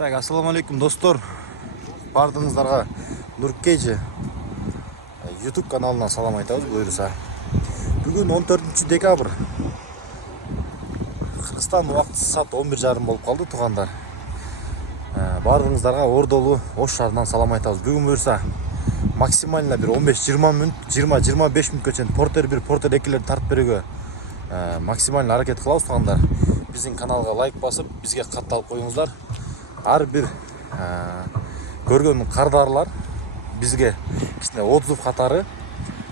Так, ассаламу алейкум достор. Бардыңыздарға Нуркейджи YouTube каналынан салам айтабыз буюрса. Бүгін 14 декабрь. Кыргызстан убакыты саат 11:30 болуп калды тугандар. Бардыңыздарға Ордолу Ош шаарынан салам айтабыз. Бүгін буюрса максимально бир 15-20 мүнөт, 20-25 мүнөткө чейин портер 1, портер 2лерди тартып берүүгө максимально аракет кылабыз тугандар. Биздин каналга лайк басып, бизге катталып коюңуздар. Ар бир көргөн кардарлар бизге кичине отзыв катары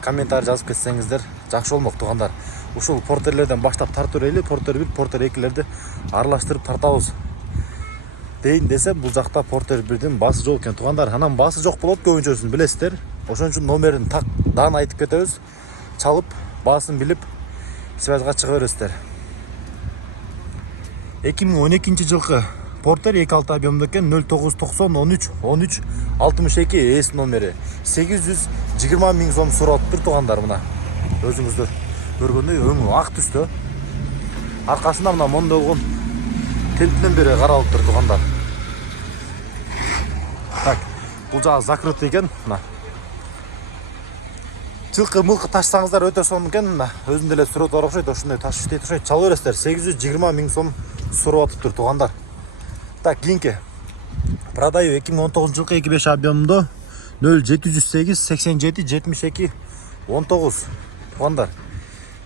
комментарий жазып кетсеңиздер жакшы болмок тугандар. Ушул портерлерден баштап тартып эле, портер 1, портер 2лерди аралаштырып тартабыз дейин десем, бул жакта портер 1дин басы жок экен тугандар. Анан басы жок болот, көбүнчөсүн билесиздер. Ошон үчүн номерин так даан айтып кетебиз. Чалып, баасын билип, связга чыга бересиздер. 2012 жылкы портер 2.6 объемдо экен, 0990 13 62 эс номери. 820 000 сом сураттыр тугандар. Мына өзүңүздөр көргөндөй өңү ак түстө. Аркасында мына мондолгон тентинен бери каралып тур тугандар. Так, бул жагы закрыт экен. Мына жылкы мылкы ташсаңыздар өтө сонун экен. Мына өзүндө эле сурат бар окшойт, ошондой таш иштейт окшойт. Чала бересиздер. 820 000 сом сурап тур тугандар. Так, кийинки продаю 2019 жылкы 2.5 объемдо 0708 87 72 19 тугандар.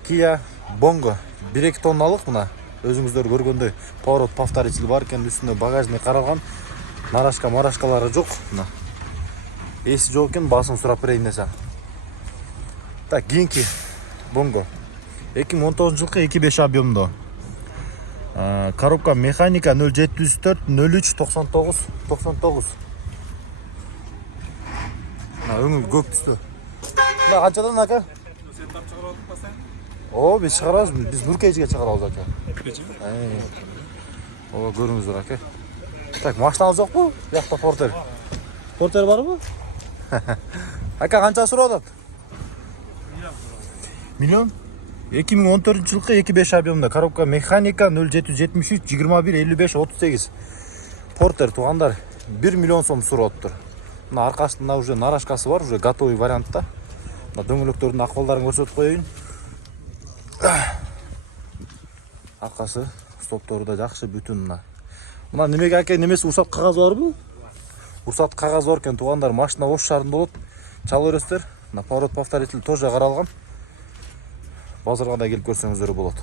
Kia Bongo 1-2 тонналык. Мына өзүңүздөр көргөндөй поворот повторитель бар экен, үстүнө багажник каралган, марашкалары жок. Мына эси жок экен, басын сурап берейин десем. Так, кийинки Bongo 2019 жылкы 2.5 объемдо коробка механика 0704 03 99 99. Өңү көк түстө. Мына канчадан ака? О, биз чыгарабыз. Биз Нуркейджиге чыгарабыз ака. О, көрүңүздөр ака. Так, машинаңыз жокпу? Бияқта портер. Портер барбы? Ака канча сурап атат? Миллион? 2014 жылкы 2.5 объемда коробка механика 0773 21 55 38 портер тугандар. 1 миллион сом сурап тур. Мына аркасында уже нарашкасы бар, уже готовый вариантта. Мына дөңгөлөктөрдүн акыбалдарын көрсөтүп коеюн. Аркасы, стоптору да жакшы бүтүн. Мына немеге аке, немеси уруксат кагазы барбы? Уруксат кагазы бар экен тугандар. Машина Ош шаарында болот. Чала бересиздер. Мына поворот повторитель тоже каралган. Базарга да келип көрсөңүздөр болот.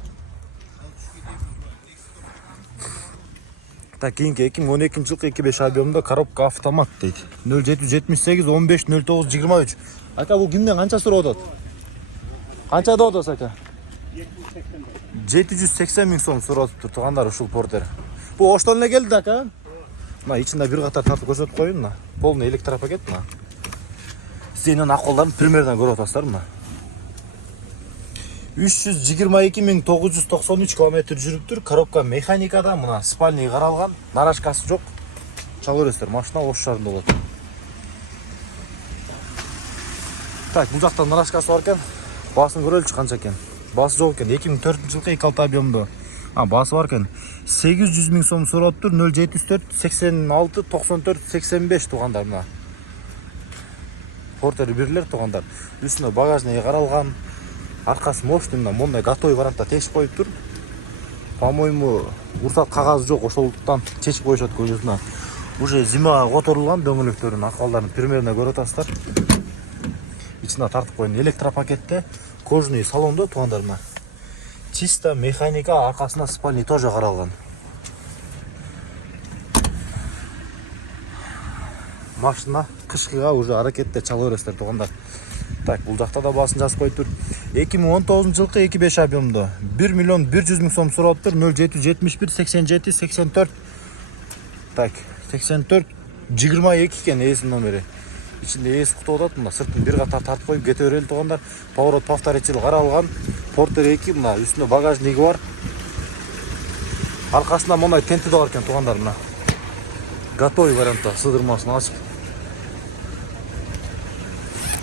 Так, кийинки 2012 жылкы 2.5 объемдо коробка автомат дейт. 0778 15 09 23. Ака, бул кимден канча сурап атат? Канча деп атасыз ака? 780 000 сом сурап тур тугандар ушул портер. Бул Оштон эле келди ака. Мына ичинде бир катар тартып көрсөтүп коеюн. Мына полный электропакет. Мына сенин акылдарын примерно көрүп атасыздар. Мына 322 993 км жүрүптүр. Коробка механикада, мына спальный каралган, нарашкасы жок. Чала бересиздер. Машина Ош шаарында болот. Так, бул жакта нарашкасы бар экен. Басын көрөлүчү канча экен. Басы жок экен. 2004 жылкы 2.6 объемдо. Басы бар экен. 800 000 сом сурап тур. 074 86 94 85 тугандар. Мына портер бирлер тугандар. Үстүнө багажник каралган. Аркасы мощный, мондай готовый вариантта чечип коюп тур. По-моему, уруксат кагазы жок, ошолуктан чечип коюшат көзүнө. Уже зимага которулган дөңгөлөктөрүнүн акыбалдарын примерно көрүп атасыздар. Ичине тартып коюн. Электропакетте, кожаный салондо тугандар. Мына чисто механика, аркасына спальный тоже каралган. Машина кышкыга уже аракетте чала бересиздер тугандар. Так, бул жакта да басын жазып коюп тур. 2019 жылкы 2.5 объемдо 1 миллион 100 000 сом сурап тур. 0771 87 84. Так, 84 22 экен эси номери. Ичинде эс куту атат. Мына сыртын бир катар тартып коюп кете берели тугандар. Поворот повторитель каралган. Портер 2, мына үстүнө багажниги бар. Аркасында мондай тенти да бар экен тугандар. Мына готовый вариантта сыдырмасын ачып.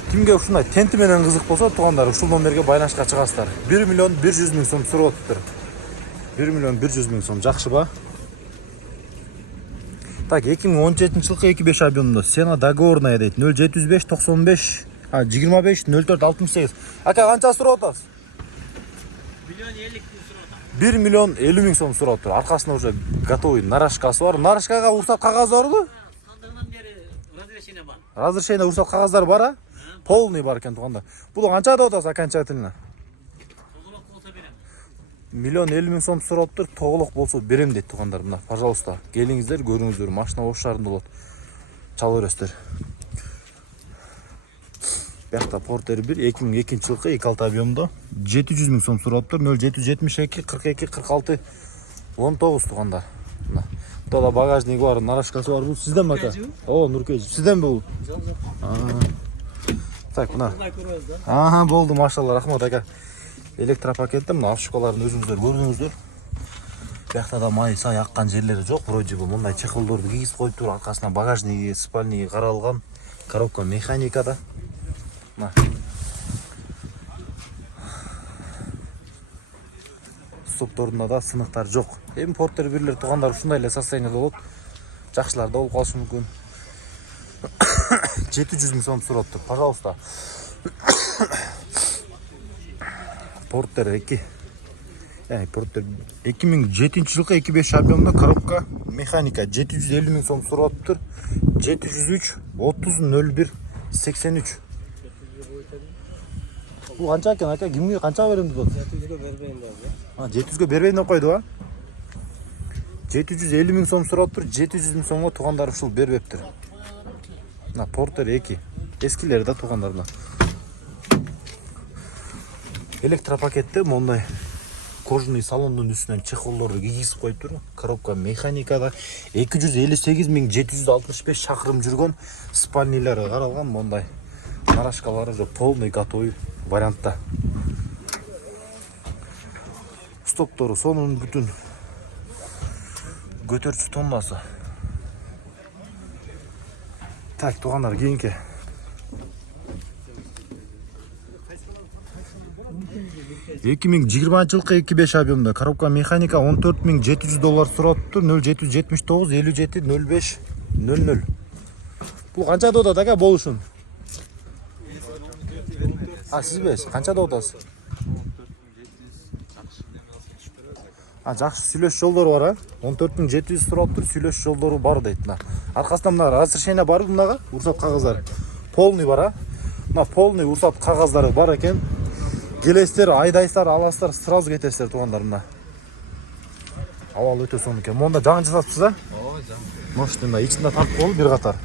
Кимге ушундай тенти менен кызык болсо тугандар, ушул номерге байланышка чыгасыздар. 1 миллион 100 000 сом сурап тур. 1 миллион 100 000 сом жакшы ба? Так, 2017-жылкы 2.5 объемдо сена договорная дейт 0705 95 25 04 68. Ака канча сурап атасыз? 1 миллион 50 миң сом сурап тур. Аркасында уже готовый нарашкасы бар. Нарашкага уруксат кагазы барбы? Сандыгынан бери разрешение бар. Разрешение уруксат кагаздары бар, а? Полный бар экен тууганда. Бул канча деп атасыз окончательно? Тоголок болсо берем. 1 миллион 50 миң сом сурап тур. Тоголок болсо берем дейт туугандар. Мына, пожалуйста, келиңиздер, көрүңүздөр. Машина ош шаарында болот. Чала бересиздер. Бuyakta Porter 1 2002-жылкы 2.6 объемдо 700 миң сом сурап тур. 0772 42 46 19 туугандар. Мына. Буда багажник бар, нарашкасы бар. Бул сизден ака? О, Нуркей, сизден бул? Жок, жок. Так, мына. Кулай көрөбүз да. Болду, машалла, рахмат ака. Электропакетте мына авшкаларын өзүңүздөр көрдүңүздөр. Бuyakта да май сай аккан жерлери жок. Вроде бы мындай чехолдорду кийгизип коюп тур. Аркасына багажниги, спальниги каралган. Коробка механикада. Мына. Стопторунда да сыныктар жок. Эми Porter 1-лер туугандар ушундай эле состояниеде болот. Жакшылар да болуп калышы мүмкүн. 700 миң сом сурап тур. Пожалуйста. Porter 2. Porter 2007-жылкы 2.5 объемдо коробка механика 750 миң сом сурап тур. 703 30 01 83. Бул канча экен ака? Кимге канча берем деп атат? 700гө бербейм деп. 700гө бербейм деп койду, а? 750 миң сом сурап тур. 700 миң сомго туугандар ушул бербептир. Мына Porter 2. Эскилери да туугандарына. Электропакетте мондай кожаный салондун үстүнөн чехолдорду кийгизип коюп тур. Коробка механикада 258 765 чакырым жүргөн, спальнилери каралган мондай. Нарашкалары же полный готовый вариантта. Стоптору сонун бүтүн. Көтөрчү тоннасы. Так, туугандар, кийинки. 2020-жылкы 2.5 объемдо коробка механика $14,700 сурап тур. 0779 57 05 00. Бул канча деп атат ака болушун? Сизби? Канча деп атасыз? Жакшы сүйлөш жолдору бар, а? 14,700 сурап тур, сүйлөш жолдору бар дейт. Мына. Аркасында мына разрешение барбы мынага? Уруксат кагаздары. Полный бар, а? Мына полный уруксат кагаздары бар экен. Келесиздер, айдайсыздар, аласыздар, сразу кетесиздер туугандар мына. Абал өтө сонун экен. Монда жаңы жасапсыз, а? Ооба, жаңы. Машинада ичинде тартып коюлуп бир катар.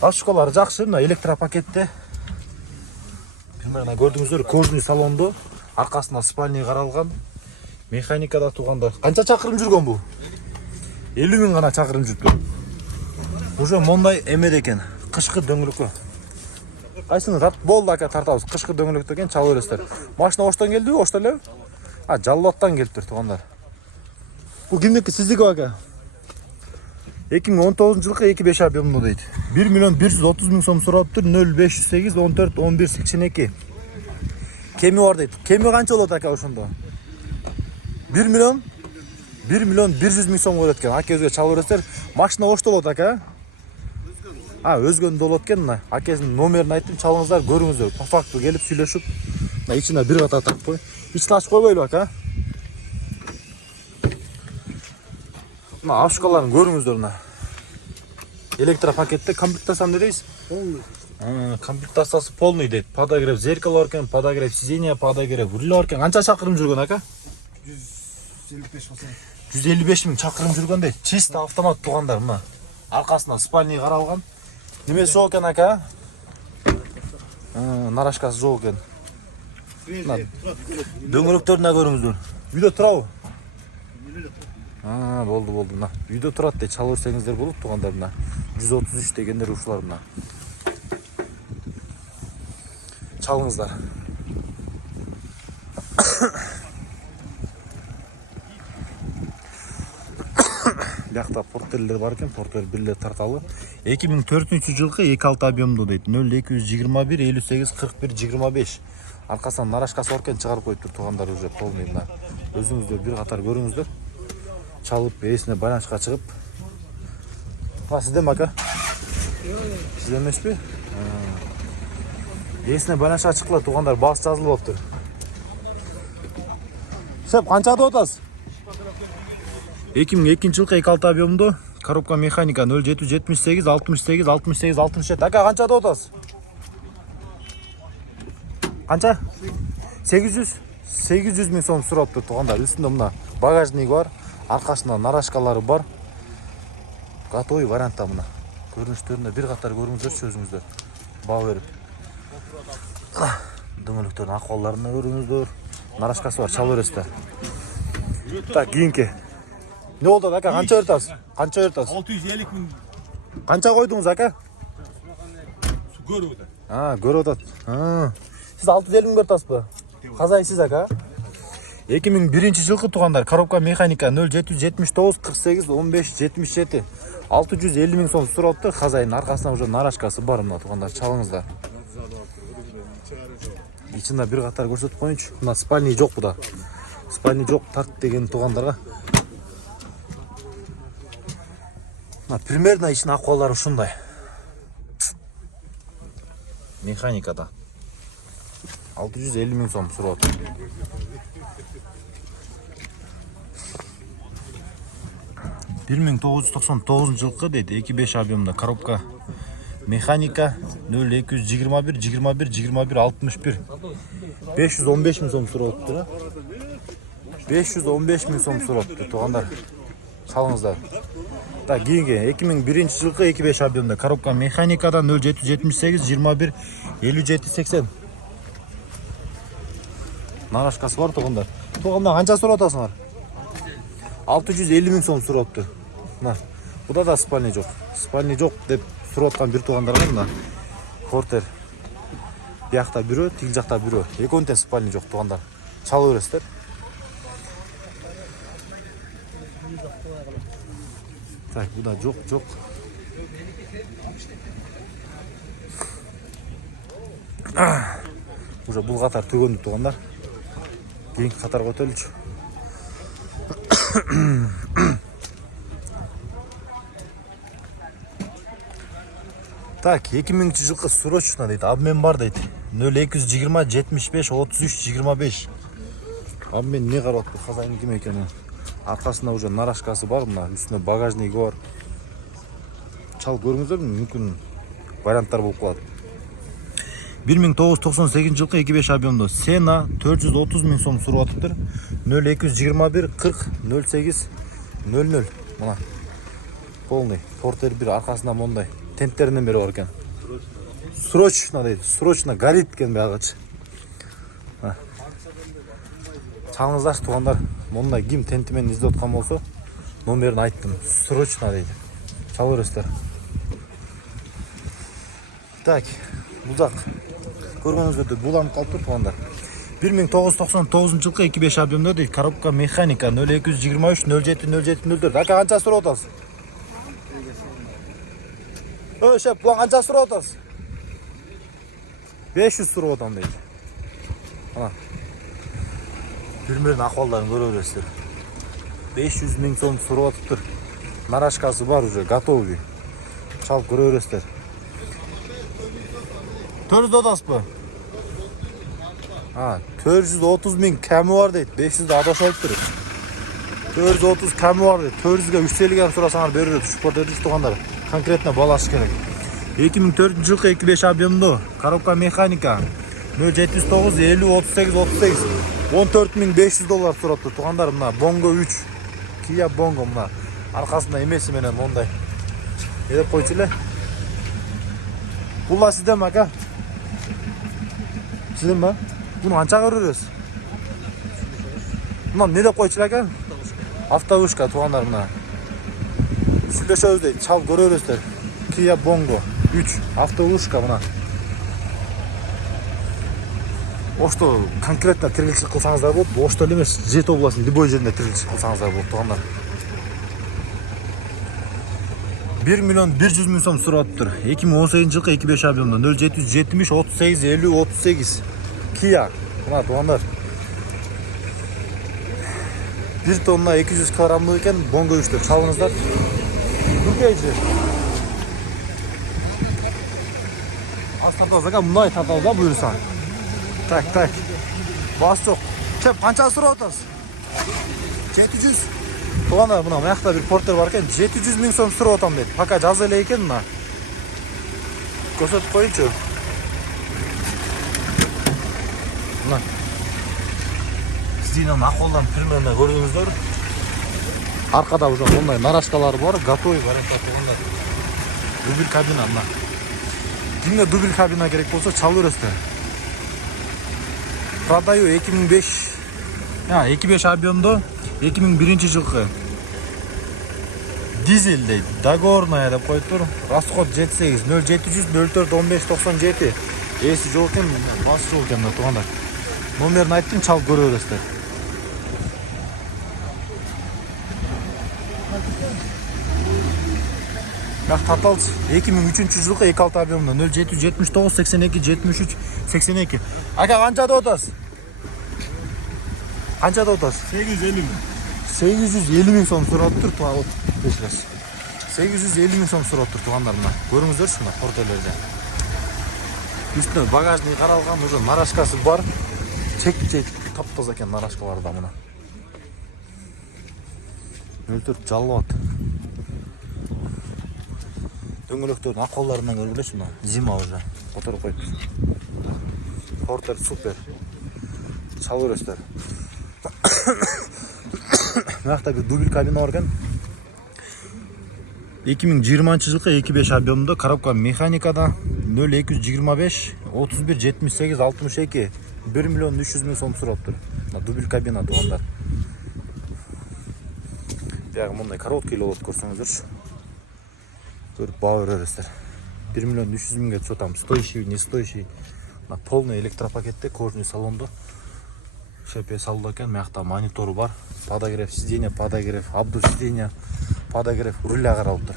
Ашкалары жакшы, мына электропакетте. Мына көрдүңүздөр, кожаный салондо, аркасында спальня каралган. Механикада туугандар. Канча чакырым жүргөн бул? 50 миң гана чакырым жүрүптүр. Уже мондай эмеде экен. Кышкы дөңгөлөккө. Кайсыны тартып болду ака, тартабыз. Кышкы дөңгөлөктө экен, чала бересиздер. Машина оштон келдиби? Ошто элеби? Жаллаттан келиптир туугандар. Бул кимдики, сиздики ака? 2019-жылкы 2.5 объемдо дейт. 1 миллион 130 миң сом сурап тур. 0508 14 11 82. Кеми бар дейт. Кеми канча болот ака ошондо? 1 миллион 100 миң сом болот экен. Ака өзгө чала бересиздер. Машина ошто болот ака? Өзгөнү болот экен. Мына акесинин номерин айттым, чалыңыздар, көрүңүздөр. По факту келип сүйлөшүп, мына ичине бир ката тартып кой. Ичин ачып койбойлу ака? Мына авшкаларын көрүңүздөр мына. Электропакетте комплектация эмне дейсиз? Полный. Комплектациясы полный дейт. Подогрев зеркало бар экен, подогрев сиденья, подогрев руля бар экен. Канча чакырым жүргөн ака? 155 болсо. 155 миң чакырым жүргөн дейт. Чисто автомат туугандар мына. Аркасына спальня каралган. Немеси жок экен ака? Нарашкасы жок экен. Дөңгөлөктөрүнө көрүңүздөр. Үйдө турабы? Болду. Мына үйдө турат дейт. Чала берсеңиздер болот туугандар мына. 133 дегендер ушулар мына. Чалыңыздар. Бuyakta Porter'ler бар экен, Porter 1-лер тарталы. 2004-жылкы 2.6 объемдо дейт. 0221 58 41 25. Аркасынан нарашкасы бар экен, чыгарып коюптур туугандар уже полный мына. Өзүңүздөр бир катар көрүңүздөр. Чалып, эсине байланышка чыгып Sizde mi aka? Sizde emes mi? Esine bana açıkla tuğanlar bas жазылып oluptur. Sep kançada otasiz? 2002-жылкы 2.6 объемдо коробка механика 0778 68 68 67. Aka kançada otasiz? Kança? 800 ming so'm suraptır tuğanlar. Üstünde mına bagajник var. Arkasında narашкалары бар. Готовый вариантта мына. Көрүнүштөрүндө бир катар көрүңүздөр, өзүңүздөр. Баа берип. Дөңгөлөктөрдүн акыбалларын көрүңүздөр. Нарашкасы бар, чала бересиздер. Так, кийинки. Ne oldu aka? Kança örtasiz? Kança örtasiz? 650 ming. Kança koydunuz aka? Su görüp ötür. Ha, görüp ötür. Ha. Siz 650 ming örtasizби? Казайсыз aka? 2001-жылкы тугандар. Коробка механика 0779 48 15 77. 650 миң сом сурапты. Казайдын аркасында уже нарашкасы бар мына тугандар. Чалыңыздар. Ичинде бир катар көрсөтүп коюнчу. Мына спальный жок буда. Спальный жок тарт деген тугандарга. Примерно ичинин акыбалары ушундай. Механикада 650 миң сом сурапты. Bir 1999-жылкы дейт 2.5 объемда коробка механика 0221 21 21 61 515 миң сом сурапты. 515 миң сом сурапты тугандар. Чалыңыздар. Так, кийинки 2001-жылкы 2.5 объемда коробка механикада 0778 21 57 80. Нарашкасы бар тугандар. Тугандар канча сурап 650 миң сом сурапты. Мына, буда да спальный жок. Спальный жок деп сурап аткан бир тугандар бар мына. Портер. Биякта бирөө, тил жакта бирөө. Экөөнтен спальный жок тугандар. Чала бересиздер. Так, буда жок. Уже бул катар төгөндү тугандар. Кийинки катарга өтөлүчү. Так, 2000-жылкы срочно дейт. Обмен бар дейт. 0220 75 33 25. Обмен не карап атты? Казайдын ким экени? Аркасында уже нарашкасы бар мына, үстүнө багажниги бар. Чал көрүңүздөр, мүмкүн варианттар болуп калат. 1998-жылкы 2.5 объемдо Сена 430 миң сом сурап атыптыр. 0221 40 08 00. Мына. Полный. Портер бир аркасында мондай. Тенттеринен бери бар экен. Срочно дейт. Срочно горит экен байгачы. Чалыңыздар тугандар. Мондай ким тенти менен издеп аткан болсо, номерин айттым. Срочно дейт. Чала бересиздер. Так, бузак. Көргөнүңүздөй буланып калыптыр тугандар. 1999-жылкы 2.5 объемдо дейт. Коробка механика 0223 07 07 04. Ака канча сурап атасыз? Шеп, буга канча сурап атасыз? 500 сурап атам дейт. Ана. Примерно акыбалдарын көрө бересиздер. 500 миң сом сурап атыптыр. Нарашкасы бар уже, готовый. Чалып көрө бересиздер. 400 атасызбы? 430 миң кәмі бар дейт. 500 адашып алыптыр. 430 кәмі бар дейт. 400-ге 350 сурасаңар берет. Спорт этиш тугандар. Конкретно балаш керек. 2004-жылкы 2.5 объемдо коробка механика 079 50 38 38 $14.500 сурапты тугандар. Мына Bongo 3 Kia Bongo мына аркасында эмеси менен мондай эдеп койчу эле. Бул сизден ака? Сизден ба? Буну канча көрөсүз? Мына не деп койчу ака? Автовышка тугандар мына. Сүйлөшөбүз дейт, чал көрө бересиздер. Kia Bongo 3 автовышка мына. Ошто конкретно тирилчилик кылсаңыздар болот. Ошто эле эмес, Жет областынын любой жеринде тирилчилик кылсаңыздар болот тугандар. 1.100 миң сом сурапты. 2018-жылкы 2.5 объемдо 0770 38 50 38 Kia. Мына тугандар. 1 тонна 200 килограммдык экен, Bongo 3 деп чалыңыздар. Туркейчи. Az tартабыз ака, мындай тартабыз да буюрса. Так. Бас жок. Кеп, канча сурап атасыз? 700. Туганда мына мыякта бир портер бар экен, 700 миң сом сурап атам дейт. Пока жаза эле экен мына. Көрсөтүп коюнчу. Мына. Сиздин акылдан примерно көрдүңүздөр. Аркада уже мындай нарашкалар бар, готовый вариантта турганда. Дубль кабина мына. Кимге дубль кабина керек болсо чалып бересиздер. Продаю 2005. 2005 объемдо 2001-жылкы. Дизель дейт. Договорная деп коюптур. Расход 78 0700 04 15 97. Эси жок экен, бас жок экен да турганда. Номерин айттым, чалып көрө бересиздер. Бак тарталчы 2003-жылкы 2.6 объемдо 0779 82 73 82. Ака канча деп атасыз? Канча деп атасыз? 850 миң. 850 миң сом сурап тур, туга 850 миң сом сурап тур тугандар мына. Көрүңүздөрчү мына портерлерде. Үстүнө багажник каралган, уже нарашкасы бар. Чек таптаза экен нарашкаларда мына. Өлтүрүп жалып атат. Дөңгөлөктөрдүн акылларынан көрүп элечи мына. Зима уже. Которуп коюп. Портер супер. Чалып бересиздер. Мынакта бир дубль кабина бар экен. 2020-жылкы 2.5 объемдо коробка механикада 0225 31 78 62 1 миллион 300 миң сом сурап тур. Дубль кабина тугандар. Бягы мындай короткий болот көрсөңүздөрчү. Көрүп баа бересиздер. 1 миллион 300 миңге түшөт там. Стоящий, не стоящий. Полный электропакетте, кожаный салондо. Шепе салды экен, мыякта монитору бар. Подогрев сиденья, подогрев обдув сиденья, подогрев руля каралып тур.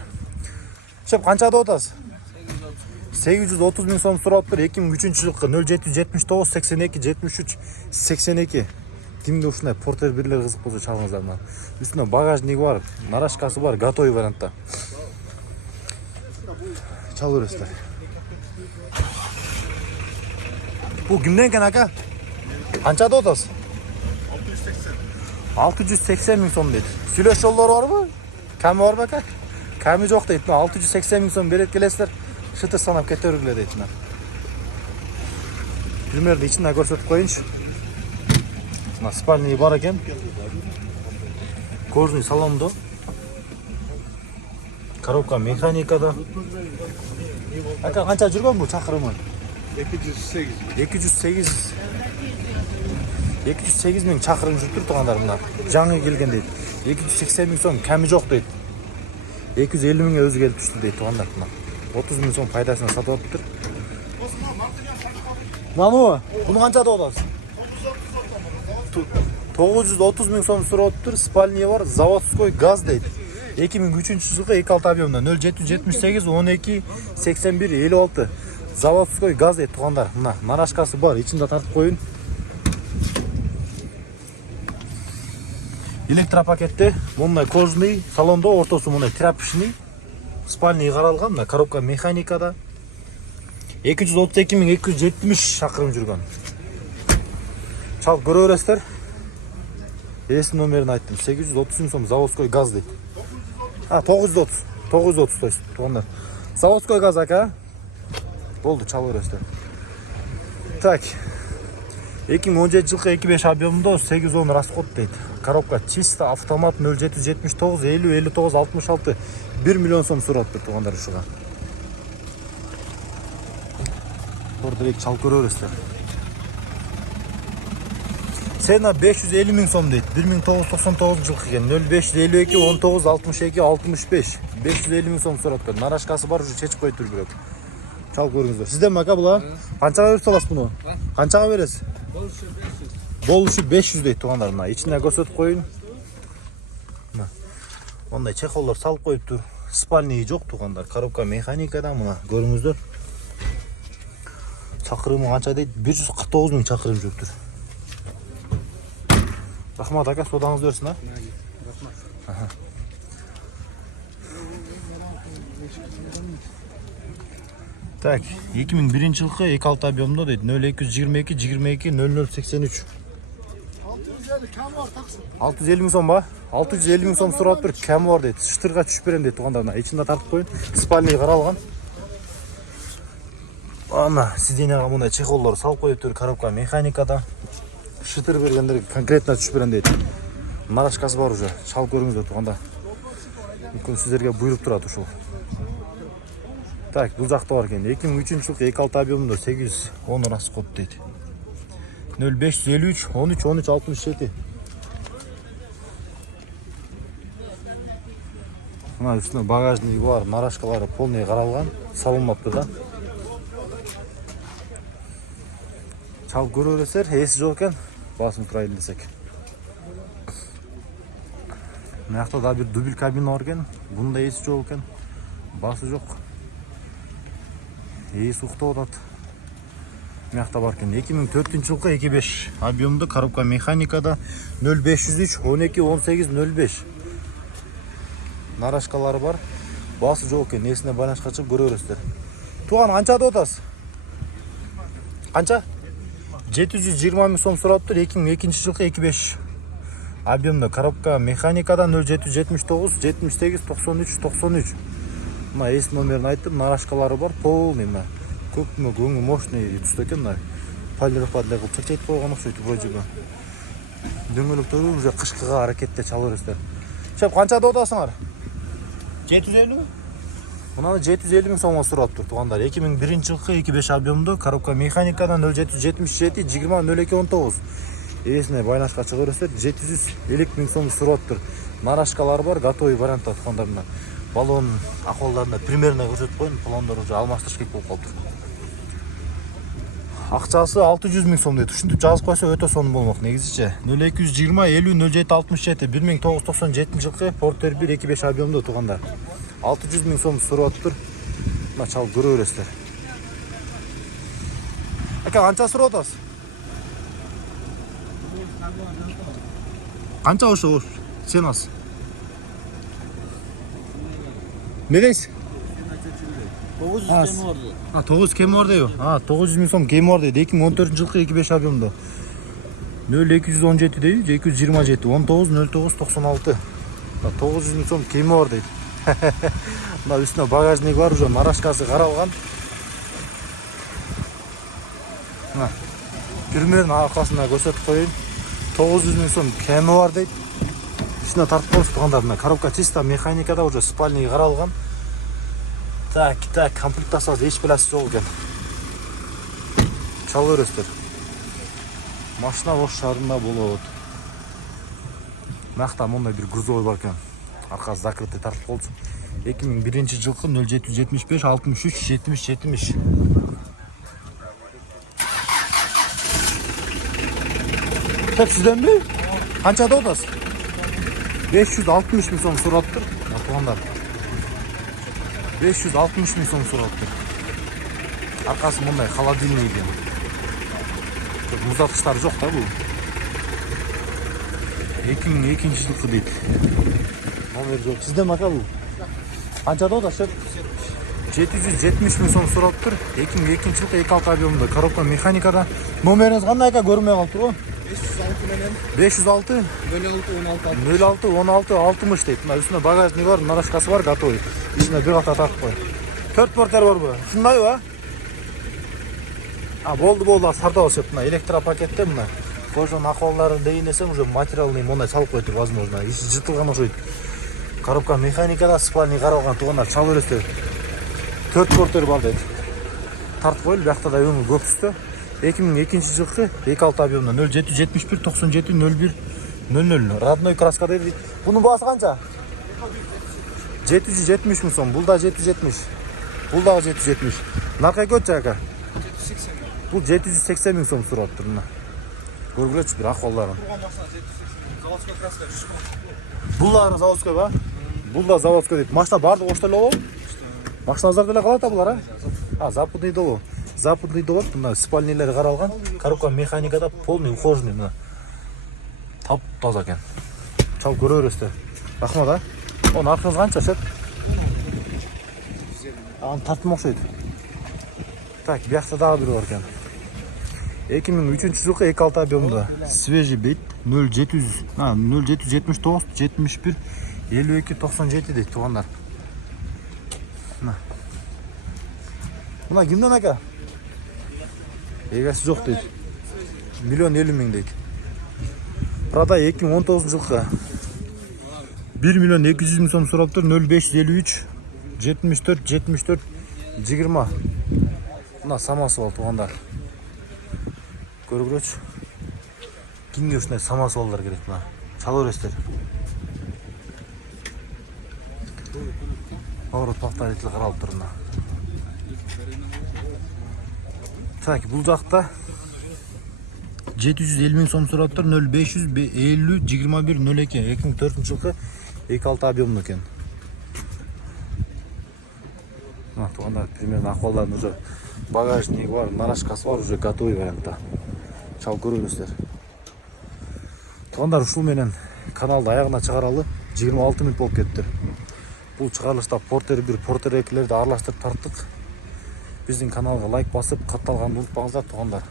Шеп канча деп атасыз? 830 миң сом сурап тур. 2003-жылкы 0779 82 73 82. Кимге ушундай портер бирлер кызык болсо чалыңыздар мына. Үстүнө багажник бар, нарашкасы бар, готовый вариантта. Чалып бересиздер. Бул кимден экен ака? Канча деп атасыз? 680 миң сом дейт. Сүйлөш жолдору барбы? Ками барбы ака? Ками жок дейт. 680 миң сом берет келесиздер. Шыты санап кете бергиле дейт. Примерно ичине көрсөтүп коюнчу. Мына спальный бар экен. Кожаный салондо. Коробка механикада. Ака канча жүргөн бул чакырымы? 208 миң чакырым жүрүп тур тугандар мына. Жаңы келген дейт. 280 миң сом ками жок дейт. 250 миңге өзү келип түштү дейт тугандар мына. 30 миң сом пайдасына сатып атыптыр. Маму, буну канча деп атасыз? 930 миң сом сурап тур. Спальный бар, заводской газ дейт. 2003-жылкы 2.6 объемдо 0778 12 81 56. Заводской газ дейт тугандар. Мына нарашкасы бар, ичинде тартып коюн. Электропакетте мындай кожаный салондо, ортосу мындай тряпочный. Спальный каралган, мына коробка механикада. 232 миң 270 чакырым жүргөн. Чалып көрө бересиздер. Эс номерин айттым. 830 миң сом заводской газ дейт. 930 то есть тугандар. Заводской газ ака. Болду, чалып бересиздер. Так. 2017-жылкы 2.5 объемдо 810 расход дейт. Коробка чисто, автомат 0779 50 59 66 1 миллион сом сурап тур тугандар ушуга. Бордырек чалып көрө бересиздер. Цена 550 миң сом дейт. 1999-жылкы экен. 0552 19 62 65. 550 миң сом сурап тур. Нарашкасы бар, уже чечип коюп тур бирок. Чалып көрүңүздөр. Сизден ака була? Канчага берип саласыз буну? Канчага бересиз? Болушу 500 дейт тугандар мына. Ичине көрсөтүп коюн. Мына. Мондай чехолдор салып коюп тур. Спальный жок тугандар. Коробка механикада мына көрүңүздөр. Чакырымы канча дейт? 149 миң чакырым жүрүп тур. Рахмат ака, содаңыз берсин, а? Так, 2001 жылғы 2.6 объемда дейді. 0222 22 0083. 650 мың сом ба? 650 мың сом сұрап тұр, кәмі бар дейді. Шытырға түшіп берем дейді туғандарына. Içinde тартып қойын. Спальный қаралған. Ана, сиденьяға мұндай чехоллар салып қойып тұр, коробка механикада. Шытыр бергендер конкретно түшіп берем дейді. Нарашкасы бар уже. Шалып көріңіздер туғанда. Мүмкін сіздерге бұйырып тұрады ушул. Так, бұл жақта бар екен. 2003 жылғы 2.6 объемында 810 расход дейді. 0553 13 13 67. Мына үстіне багажник бар, нарашкалары полный қаралған, салынмапты да. Чалып көрерсіздер, есі жоқ екен, басын тұрайын десек. Мына жақта да бір дубл кабина бар екен, бұнда есі жоқ екен, басы жоқ. Есі ұқтап отады. Мына жақта бар екен. 2004 жылғы 2.5 объемды коробка механикада 0503 12 18 05. Нарашкалары бар, басы жоқ екен, есіне байланышқа шығып көрерсіздер. Туған қаншада отасыз? Қанша? 720 мың сом сұрап тұр. 2002 жылғы 2.5 объемды коробка механикада 0779 78 93 93. Мына ес номерін айттым, нарашкалары бар, полный мына. Көк өңі мощный түсті екен, мына. Паллер қылып чек-чек қойған ұқсайды вроде бы. Дөңгелектері уже қышқыға әрекетте чалырсыздар. Шеп, қаншада отасыңар? 750 ми? Мынаны 750 мың сомға сұрап тұр туғандар. 2001 жылғы 2.5 объемды коробка механикадан 0777 20 02 19. Есіне байланышқа шығырсыздар, 750 мың сом сұрап тұр. Нарашкалары бар, готовый вариантта туғандарына. Балон ақолдарында примерно көрсетіп қойын, балондар уже алмастырыш керек болып қалды. Ақшасы 600 мың сом дейді. Үшінтіп жазып қойса өте соны болмақ негізіше. 0220 50 07 67 1997 жылғы Портер 1 2.5 объемды туғандар. 600 мың сом сұрап тұр. Мына чалып көрерсіздер. Ака, қанша сұрап отасыз? Қанша ошы? Сен аз. Не дейсіз? 900 kemi var diyor. 900 kemi var diyor. 900 мың сом kemi var diyor. 2014 жылғы 2.5 объемды. 0217 дейді, 227 19 09 96. 900 мың сом kemi var дейді. Мына үстіне багажник бар, уже нарашкасы қаралған. Мына примерно арқасына көрсетіп қойын. 900 мың сом kemi var дейді. Үстіне тартып қойып тұрғандар. Мына коробка чисто механикада уже спальный қаралған. Так, комплектасы еш біләсі жоқ екен. Чал өрестер. Машина ош шарында болып. Мақта мұндай бір грузовой бар екен. Арқасы закрытый тартып қолды. 2001 жылғы 0775 63 70 70. Тәп сізден бе? Қаншада отасыз? 560 мың сом сұрап тұр. Туғандар. 560 мың сом сұрап тұр. Арқасы мұндай холодильный екен. Мұздатқыштары жоқ та бұл. 2002 жылғы дейді. Номер жоқ. Сізден мақа бұл? Қаншада отасыз? 770 мың сом сұрап тұр. 2002 жылғы 2.6 объемды коробка механикада. Номеріңіз қандай ака көрмей қалып тұр ғой? 506 06 16 60 дейді. Мына үстіне багажник бар, нарашкасы бар, готовый. Үстіне бір қата тартып қой. 4 портер бар бұл. Шындай ба? Болды, сарда өсіп. Мына электропакетте мына. Кожан ақуалары дейін десем, уже материалный мондай салып қой тұр, возможно. Есі жытылған ұқсайды. Коробка механикада спальный қаралған туғандар чал өрестер. 4 портер бар дейді. Тартып қойыл, бияқта да өңі көп түсті. 2002 жылғы 2.6 объемда 0771 97 01 00. Родной краска дейді. Бұның басы қанша? 770 мың сом. Бұл да 770. Бұл дағы 770. Нарқай көтші ака? Бұл 780 мың сом сұрап тұр. Көргілетші бір ақуаларын. Бұл дағы заводской ба? Бұл да заводской дейді. Машина барды оштайлы олу? Машина азарды қалай табылар? Западный долу. Западный долар, мына спальнилер қаралған, коробка механикада полный ухоженный мына. Тап таза екен. Чал көрерсіздер. Рахмат, а? Оның арқыңыз қанша шет? Тартым ұқсайды. Так, бияқта дағы бір бар екен. 2003 жылғы 2-6 объемда. Свежий бет 0779 71 52 97 дейді туғандар. Мына кімден ака? Егесі жоқ дейді. 1,50,000 дейді. Продай 2019 жылғы 1,200,000 сом сұрап тұр. 0553 74 74 20. Мына самасы бол туғандар. Көргірөч. Кімге үшіне самасы болдар керек мына. Чалы өрестер. Поворот повторитель қаралып тұр мына. Так, бұл жақта 750,000 сом сұрап тұр. 0550 21 02. 2004 жылғы 2-6 объемды екен. Туғандар примерно ақвалдарын уже багажник бар, нарашкасы бар, уже готовый вариантта. Чал көріңіздер. Туғандар ушул менен каналды аяғына чыгаралы 26 минут болып кетті. Бұл чыгарылышта портер 1, портер 2-лерді аралаштырып тарттық. Біздің каналға лайк басып, катталғанды ұмытпаңыздар туғандар.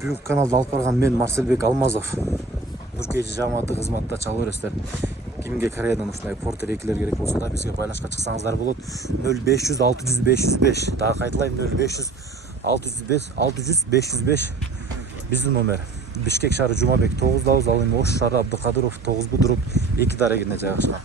Бүгінгі каналды алып барған мен Марселбек Алмазов. Нуркейжи жамааты қызматта чал өрестер. Кимге Кореядан ушундай портер 2-лер керек болса да бизге байланышка чыксаңыздар болот. 0500 600 505. Дагы кайталайм 0500 605 600 505. Биздин номер. Бишкек шаары Жумабек 9 дауыз, ал эми Ош шаары Абдыкадыров 9 Будурук 2 дарегине жайгашкан.